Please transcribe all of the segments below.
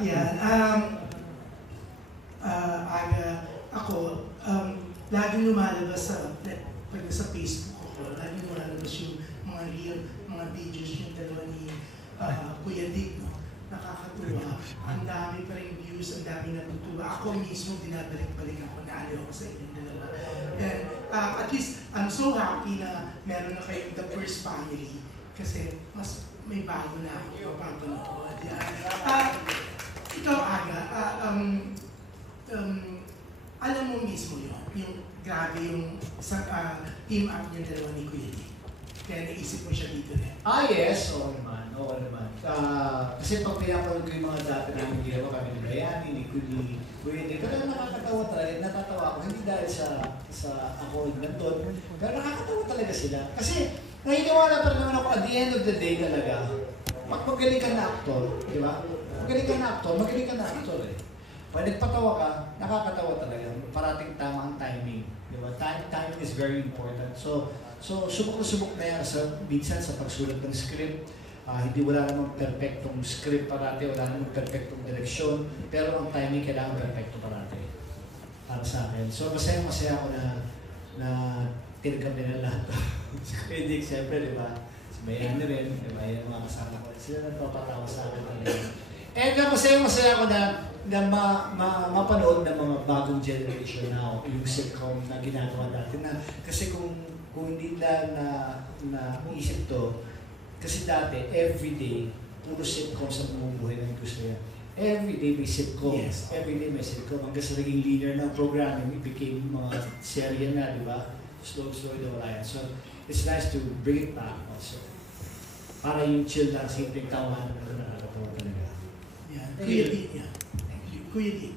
Yan. Ako, laging lumalabas pag sa Facebook ko, laging lumalabas yung mga real, mga videos yung dalawa ni Kuya Dick, no? Nakakatuwa. Ang dami pa rin views, ang dami natutuwa. Ako mismo, dinabalik-balik ako, naaliw ako sa inyong dalawa. And at least, I'm so happy na meron na kayong the first family kasi mas may bago na ako papanood. Ikaw, Aga, alam mo mismo yun, yung grabe yung team up yung dalawa ni Kuya Dick. Kaya naisip mo siya dito rin. Yes, oo naman, oo naman. Kasi pag pinapanood ko yung mga dati namin ginawa kami ni Bayani, ni Kuya Dick, talagang nakakatawa talaga, natatawa ako, hindi dahil sa ako nandun, pero nakakatawa talaga sila. Kasi naniniwala pa rin naman ako at the end of the day talaga, magaling ka na actor, di ba? Magaling ka na actor eh. Pag nagpatawa ka, nakakatawa talaga. Parating tama ang timing. Di ba? Timing is very important. So subok na yan minsan sa pagsulat ng script. Wala namang perfectong script parati, wala namang perfectong direksyon, pero ang timing kailangan perfecto parati. Para sa akin. So masaya ako na tinagam nila lahat. Kuya Dick, siyempre, di ba? Bayan na rin, diba? Yan mga kasama ko. Sila nagpapatawa sa akin talaga. And masaya ako na mapanood ng mga bagong generation na yung sitcom na ginagawa natin. Kasi kung hindi na isip to, kasi dati, everyday, puro sitcom sa bumubuhay ng gusto yan. Everyday may sitcom. Yes. Everyday may sitcom. Hanggang sa naging leader ng programming, it became mga serye na, di ba? Slow, nawala yan. So, it's nice to bring it back also. Para yung chill lang, simpleng tawanan na nakakatawa talaga. Yeah. Kuya Dick, yeah. Kuya Dick.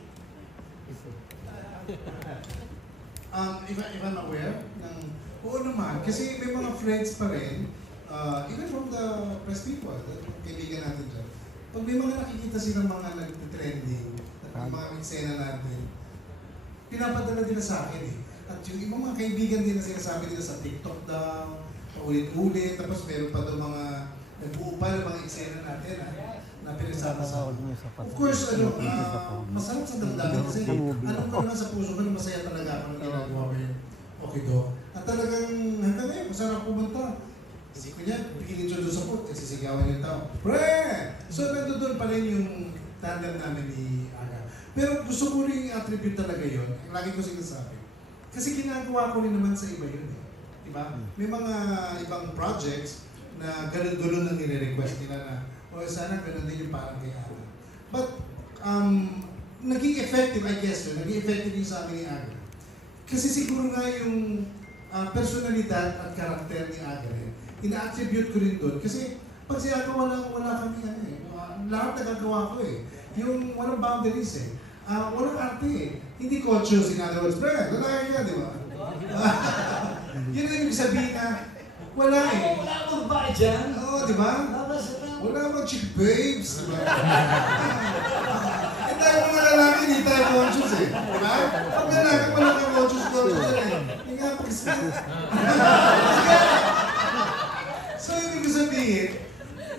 If I'm aware ng... Oo naman, kasi may mga friends pa rin, even from the press people, kaibigan natin dyan. Pag may mga nakikita silang mga nag-trending, at mga eksena natin, pinapadala nila sa akin eh. At yung ibang mga kaibigan din na sinasabi nila sa TikTok daw, paulit-ulit, tapos meron pa doon mga nagbuo pa ng mga eksena natin na pinasama-sama. Of course, masarap sa damdamin kasi alam ko naman sa puso ko na masaya talaga ako ng ginagawa ko yun. Okay, Doc. At talagang hanggang ngayon, masarap pumunta. Kasi ko niya, pigilin siya doon sa pot, sisigawan yung tao. Pre! So, nandoon pa rin yung tandem namin ni Aga. Pero gusto ko rin i-attribute talaga yun. Lagi ko sinasabi. Kasi ginagawa ko rin naman sa iba yun eh. Diba? May mga ibang projects na ganun-ganun na nire-request nila na o sana ganun din yung parang kay Aga. But, naging effective, I guess yun. Naging effective yung sa amin ni Aga. Kasi siguro nga yung personalidad at karakter ni Aga rin, ina-attribute ko rin doon. Kasi pag si Aga, wala kami ano eh. Lahat nagagawa ko eh. Yung walang boundaries eh. Walang arte eh. Hindi conscious, in other words, pre, lalaki ka, di ba? Yun ang ibig sabihin na, wala eh. Wala akong babae dyan. Oo, di ba? Wala akong chick babes, di ba? Eh tayo mga lalaki, hindi tayo conscious eh. Di ba? Pag lalaki pala ka conscious eh. Hindi nga pag-isip. So yung ibig sabihin,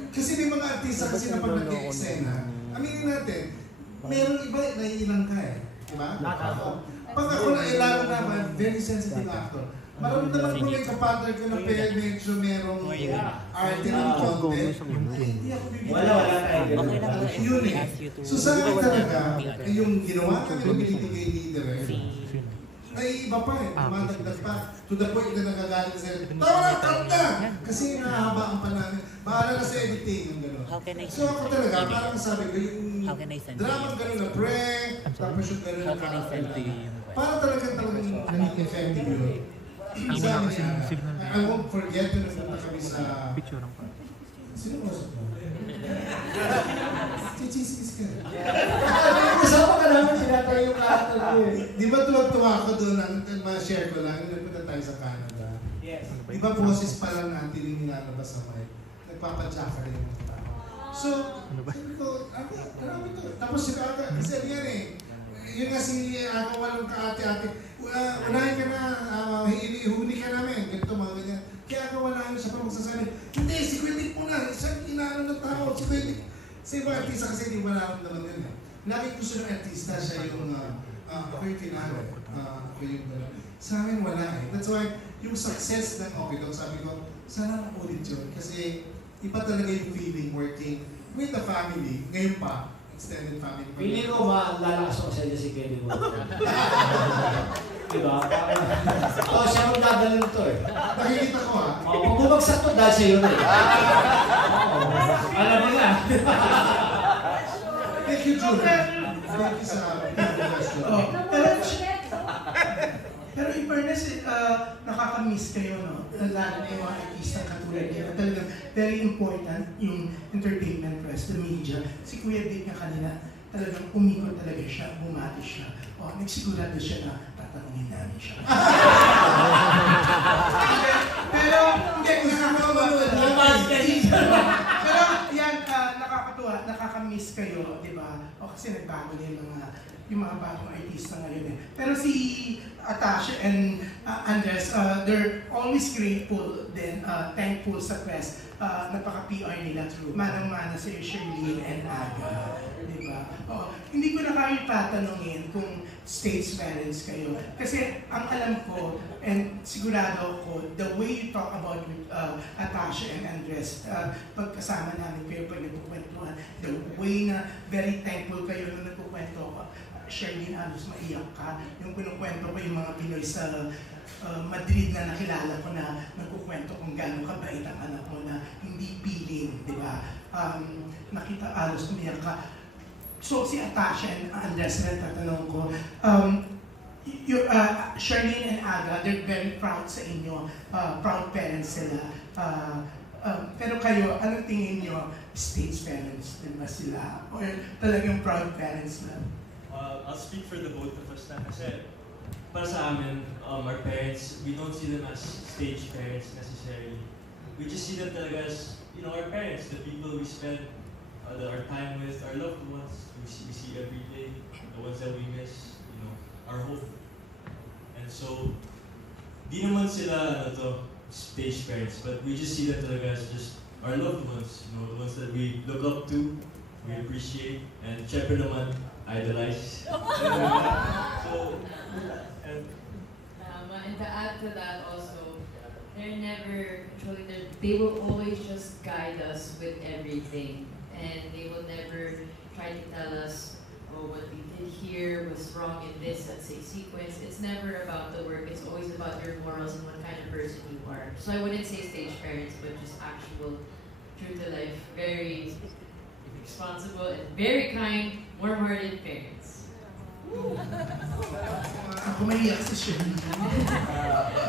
kasi may mga artista kasi na pag nag-eksena, aminin natin, meron iba na ilang ka eh. Diba? Pag ako na ilang naman, very sensitive actor. Maramdaman ko yung kapartner ko na medyo merong arte ng content. Hindi ako bibigyan. Wala tayo. Yun eh. So sa akin talaga, yung ginawa kami ng binibigay ni Direk, ay iba pa eh. Dumadagdag pa. To the point na nagagalit sila. Tawa na, kanta! Kasi nahahabaan pa namin. Bahala na sa editing yung gano'n. So ako talaga, parang sabi ko, yung drama gano'n na pre, tapos yung gano'n na karakter na. Para talagang naging effective yun. Sabi niya, I won't forget na napunta kami sa... Sino mo sa po? Chichismis ka. Kasama ka naman, sinatay yung karakter ko eh. Di ba tuwag-tuwa ako doon, ma-share ko lang, nagpunta tayo sa Canada. Yes. Di ba boses pa lang natin yung nilalabas sa mic? Nagpapatsaka rin yung tao. So, sabi ko, marami to. Tapos si Aga, kasi yan eh. Yun nga si Aga, walang kaate-ate. Unahin ka na, ihuli ka namin. Ganito mga ganyan. Kaya Aga, wala siya pa magsasabi. Hindi, si Kuya Dick muna. Isang inaano ng tao. Si Kuya Dick. Sa ibang artista kasi hindi mo nararamdaman yun eh. Laging gusto ng artista siya yung ako yung finale, ako yung gano'n. Sa amin wala eh. That's why yung success ng Okidog, sabi ko, sana ulit yun. Kasi iba talaga yung feeling working with the family. Ngayon pa, extended family. Pili ko lalakas ako sa inyo si Kevin Walker. Diba? Oo, siya ang dadalhin ito eh. Nakikita ko ha. Pag bumagsak to dahil sa'yo na eh. Alam mo na. Thank you, Julia. Thank you sa question. Pero in fairness, nakaka-miss kayo, no? Lalo na yung mga artista katulad niya. Talagang very important yung entertainment press, the media. Si Kuya Dick nga kanina, talagang umikot talaga siya, bumati siya. O, nagsigurado siya na tatanungin namin siya. Pero, hindi, pero yan, nakakatuwa, nakaka-miss kayo, di ba? O kasi nagbago na yung mga bagong artista ngayon eh. Pero si Atasha and Andres, they're always grateful then thankful sa press. Napaka-PR nila. Manang-mana si Shirley and Aga. Diba? Hindi ko na kayo tatanungin kung stage parents kayo. Kasi ang alam ko, and sigurado ko, the way you talk about Atasha and Andres, pagkasama namin kayo pag nagkukwentuhan, the way na very thankful kayo nung nagkukwento, Shirley, halos maiyak ka. Yung kinukwento ko yung mga Pinoy sa Madrid na nakilala ko na nagkukwento kung gano'ng kabait ang anak mo na hindi piling, di ba? Nakita, halos umiyak ka. So si Atasha and Andres na tatanong ko, Shirley and Aga, they're very proud sa inyo. Proud parents sila. Pero kayo, anong tingin nyo? Stage parents din ba sila? Or talagang proud parents na? I'll speak for the both of us na kasi para sa amin, our parents, we don't see them as stage parents necessarily. We just see them talaga as, you know, our parents, the people we spend our time with, our loved ones, we see every day, the ones that we miss, you know, our home. And so, di naman sila stage parents, but we just see them talaga as just our loved ones, you know, the ones that we look up to, we appreciate, and syempre naman, idolize. And to add to that also, they're never controlling they will always just guide us with everything. And they will never try to tell us, oh, what we did here was wrong in this, let's say, sequence. It's never about the work, it's always about your morals and what kind of person you are. So I wouldn't say stage parents, but just actual, true to life, very responsible and very kind, warm-hearted parents. Ako maiyak si Shirley.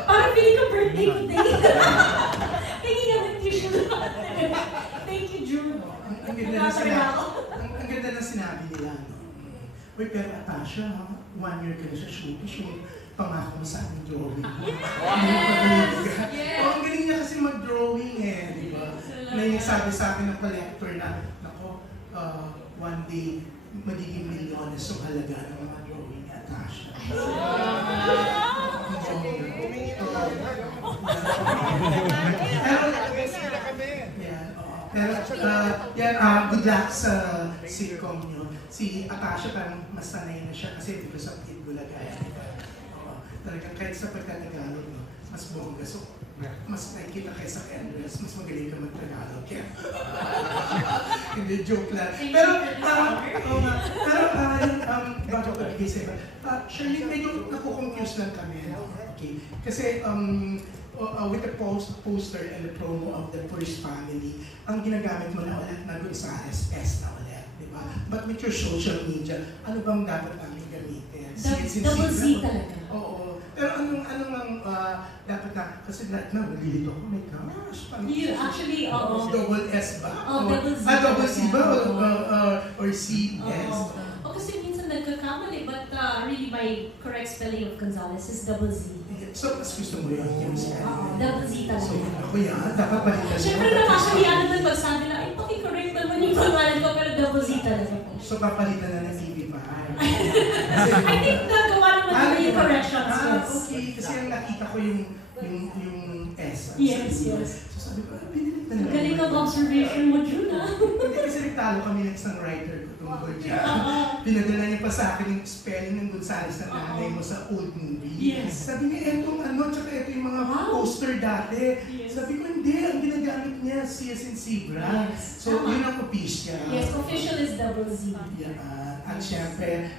Parang feeling ko birthday today. Thank you, Thank you, Drew. Ang ganda ng sinabi nila. Uy, pero Atasha, 1 year ka na sa shoot. Pangako mo sa aking drawing. Yes! Ang galing niya kasi mag-drawing eh, di ba? May nagsabi sa akin ng collector na, nako, one day, magiging milyones yung halaga ng mga drawing ni Atasha. Good luck sa sitcom nyo. Si Atasha parang mas sanay na siya kasi because of Kid Bulaga. Talagang kahit sa pagkatagalog, mas bongga. So, mas nakikita kaysa kay Andres, mas magaling ka mag-Tagalog. Hindi, joke lang. Pero, bago ko bigay sa iba, Shirley, medyo nakukonfuse lang kami. Okay? Kasi, with the poster and the promo of the First Family, ang ginagamit mo na ulit na doon sa RSS na ulit, di ba? But with your social media, ano bang dapat namin gamitin? Double Z talaga. Oo. Pero anong dapat na, kasi lahat na, nalilito ko, may cameras. Actually, oo. Double S ba? Double Z. Double C ba? Or C, S? Kasi minsan nagkakamali, but really my correct spelling of Gonzales is double Z. So, mas gusto mo yun? Double Z talaga. So, ako yan, dapat palitan. Siyempre nakakalian naman magsabi na, ay, paki-correct naman yung pangalan ko, pero double Z talaga. So, papalitan na ng TV pa. I think nagawa naman nila yung corrections. Okay. Kasi ang nakita ko yung S. Yes. So, Sabi ko, pinilit na Ang naman. galing ng observation mo, June, ha? Hindi kasi nagtalo kami ng isang writer ko tungkol dyan. Pinadala niya pa sa akin yung spelling ng Gonzales na nanay mo sa old movie. Yes. Sabi niya, etong ano, tsaka ito yung mga poster dati. Yes. Sabi ko, hindi, ang ginagamit niya, C as in zebra. Yes. So, Tama. yun ang official. Yes, official is double Z. At syempre,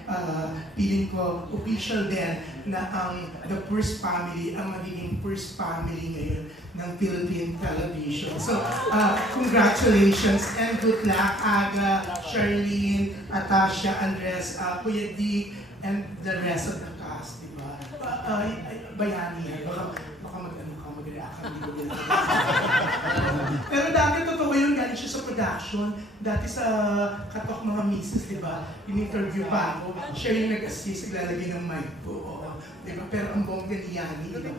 feeling ko official din na ang The First Family, ang magiging first family ngayon ng Philippine television. So, congratulations and good luck, Aga, Charlene, Atasha, Andres, Kuya Dick, and the rest of the cast, di ba? Bayani yan. Baka mag-react ka, hindi ko yan. Pero dati totoo yun, galing siya sa production. Dati sa Katok Mga Mises, di ba? In-interview pa ako. Siya yung nag-assist, naglalagay ng mic ko. Oo. Di ba? Pero ang bongga ni Yani, di ba?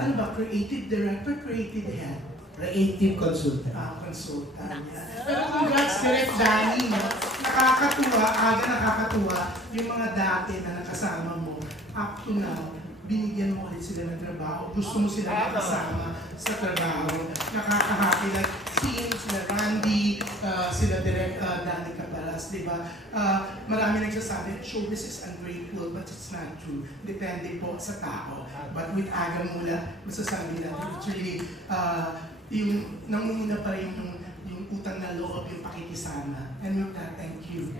Ano ba? Creative director, creative head? Creative consultant. Consultant. Pero congrats, Direk Danny. Nakakatuwa, Aga nakakatuwa, yung mga dati na nakasama mo, up to now, binigyan mo ulit sila ng trabaho. Gusto mo sila makasama sa trabaho. Nakakahappy like sila Randy, sila Direk Danny Caparas, di ba? Marami nagsasabi, showbiz is ungrateful, but it's not true. Depende po sa tao. But with Aga Mula, masasabi natin, it's really, yung nangunguna pa rin yung utang na loob, yung pakikisama. And with that, thank you.